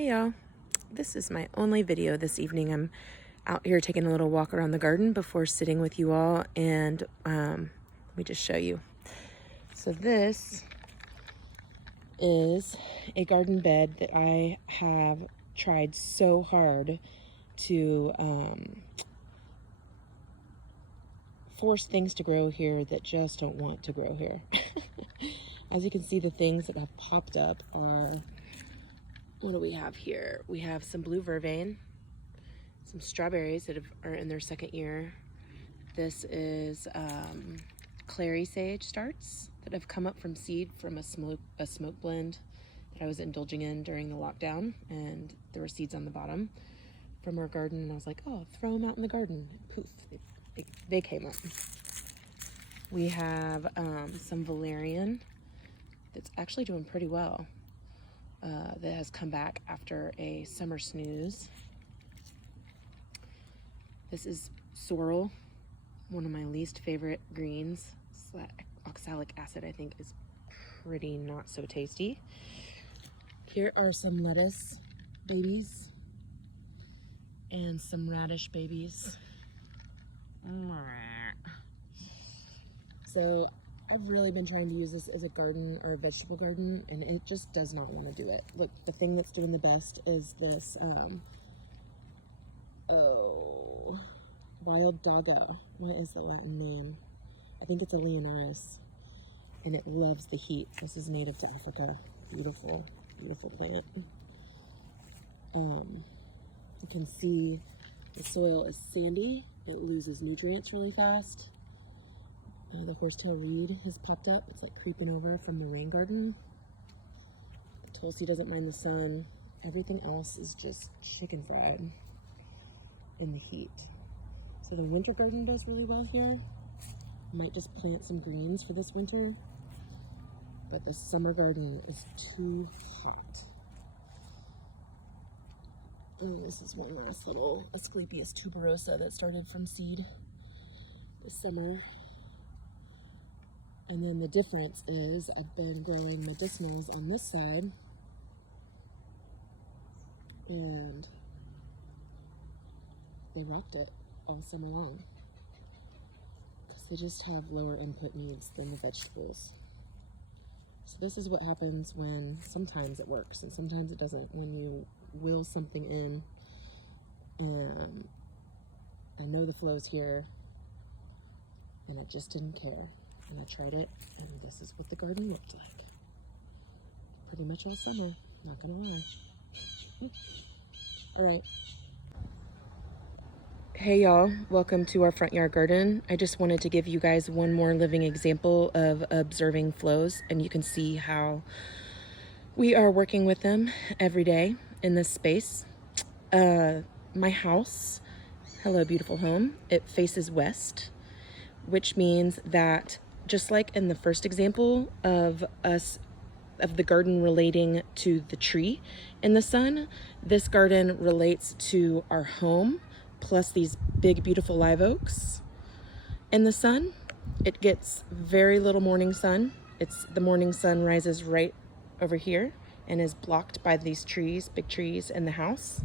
Hey y'all, this is my only video this evening. I'm out here taking a little walk around the garden before sitting with you all, and let me just show you. So this is a garden bed that I have tried so hard to force things to grow here that just don't want to grow here. As you can see, the things that have popped up are, what do we have here? We have some blue vervain, some strawberries that are in their second year. This is clary sage starts that have come up from seed from a smoke blend that I was indulging in during the lockdown, and there were seeds on the bottom from our garden, and I was like, oh, I'll throw them out in the garden. And poof, they came up. We have some valerian that's actually doing pretty well. That has come back after a summer snooze. This is sorrel, one of my least favorite greens. Oxalic acid, I think, is pretty not so tasty. Here are some lettuce babies and some radish babies. So I've really been trying to use this as a garden or a vegetable garden, and it just does not want to do it. Look, the thing that's doing the best is this, wild doggo. What is the Latin name? I think it's a Leonoris, and it loves the heat. This is native to Africa. Beautiful, beautiful plant. You can see the soil is sandy. It loses nutrients really fast. The horsetail reed has popped up. It's like creeping over from the rain garden. The Tulsi doesn't mind the sun. Everything else is just chicken fried in the heat. So the winter garden does really well here. Might just plant some greens for this winter. But the summer garden is too hot. And this is one last little Asclepias tuberosa that started from seed this summer. And then the difference is I've been growing medicinals on this side, and they rocked it all summer long because they just have lower input needs than the vegetables. So this is what happens when sometimes it works and sometimes it doesn't, when you will something in. I know the flow's here, and I just didn't care. And I tried it, and this is what the garden looked like. Pretty much all summer, not gonna lie. All right. Hey y'all, welcome to our front yard garden. I just wanted to give you guys one more living example of observing flows, and you can see how we are working with them every day in this space. My house, hello beautiful home, it faces west, which means that just like in the first example of the garden relating to the tree in the sun, this garden relates to our home, plus these big, beautiful live oaks in the sun. It gets very little morning sun. The morning sun rises right over here and is blocked by these trees, big trees in the house.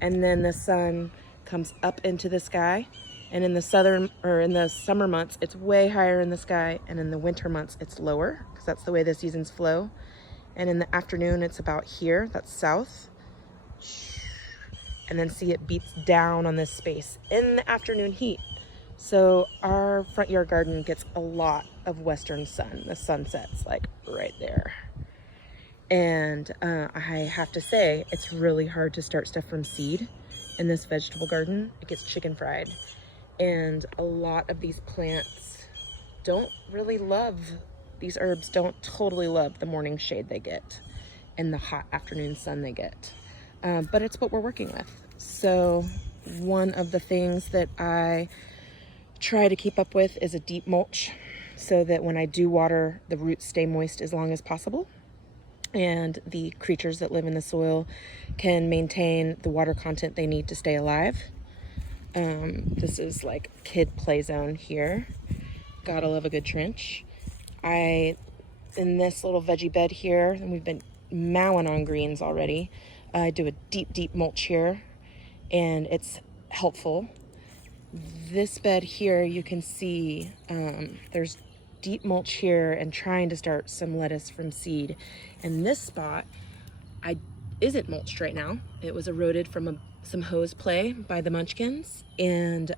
And then the sun comes up into the sky. And in the summer months, it's way higher in the sky, and in the winter months, it's lower, because that's the way the seasons flow. And in the afternoon, it's about here, that's south. And then see, it beats down on this space in the afternoon heat. So our front yard garden gets a lot of western sun. The sun sets like right there. And I have to say, it's really hard to start stuff from seed in this vegetable garden. It gets chicken fried. And a lot of these plants these herbs don't totally love the morning shade they get and the hot afternoon sun they get. But it's what we're working with. So one of the things that I try to keep up with is a deep mulch, so that when I do water, the roots stay moist as long as possible. And the creatures that live in the soil can maintain the water content they need to stay alive. This is like kid play zone here. Gotta love a good trench. In this little veggie bed here, and we've been mowing on greens already. I do a deep mulch here, and it's helpful. This bed here, you can see there's deep mulch here and trying to start some lettuce from seed. And this spot isn't mulched right now. It was eroded from some hose play by the Munchkins, and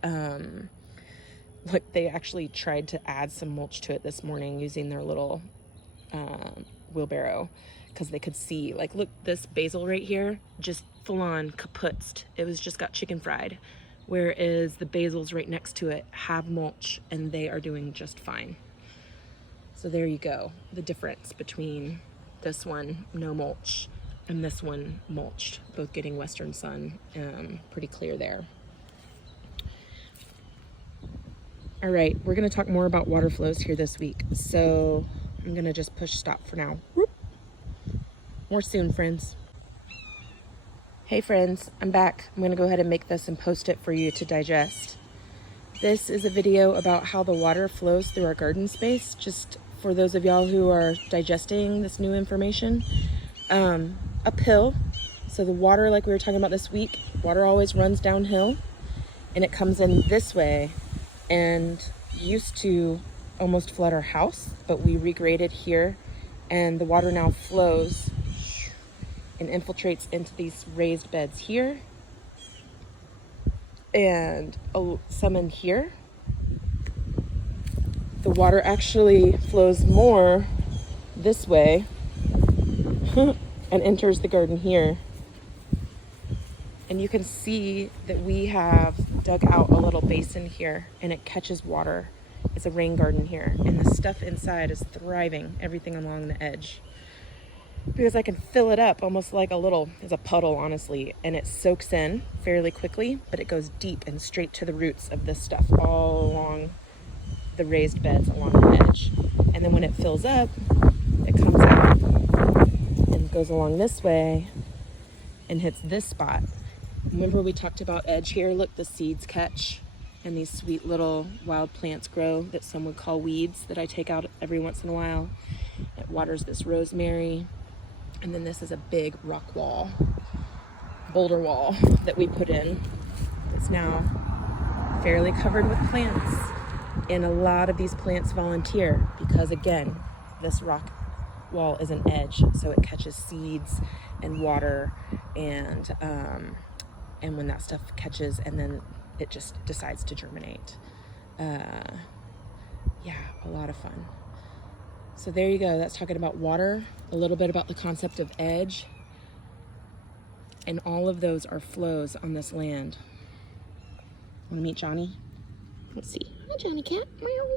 look, they actually tried to add some mulch to it this morning using their little wheelbarrow, because they could see, like, look, this basil right here just full on kaputzed. It was just got chicken fried, whereas the basils right next to it have mulch and they are doing just fine. So there you go, the difference between this one no mulch and this one mulched, both getting western sun. Pretty clear there. All right, we're gonna talk more about water flows here this week, so I'm gonna just push stop for now. Whoop. More soon, friends. Hey friends, I'm back. I'm gonna go ahead and make this and post it for you to digest. This is a video about how the water flows through our garden space, just for those of y'all who are digesting this new information. Uphill, so the water, like we were talking about this week, water always runs downhill, and it comes in this way, and used to almost flood our house, but we regraded here, and the water now flows and infiltrates into these raised beds here, and some in here. The water actually flows more this way and enters the garden here. And you can see that we have dug out a little basin here, and it catches water. It's a rain garden here, and the stuff inside is thriving, everything along the edge. Because I can fill it up almost like it's a puddle, honestly, and it soaks in fairly quickly, but it goes deep and straight to the roots of this stuff all along the raised beds along the edge. And then when it fills up, it comes out and goes along this way and hits this spot. Remember we talked about edge here? Look, the seeds catch, and these sweet little wild plants grow that some would call weeds that I take out every once in a while. It waters this rosemary. And then this is a big rock wall, boulder wall that we put in. It's now fairly covered with plants. And a lot of these plants volunteer because, again, this rock wall is an edge, so it catches seeds and water, and when that stuff catches, and then it just decides to germinate. Yeah, a lot of fun. So there you go. That's talking about water, a little bit about the concept of edge, and all of those are flows on this land. Want to meet Johnny? Let's see. Hi, Johnny cat. Meow.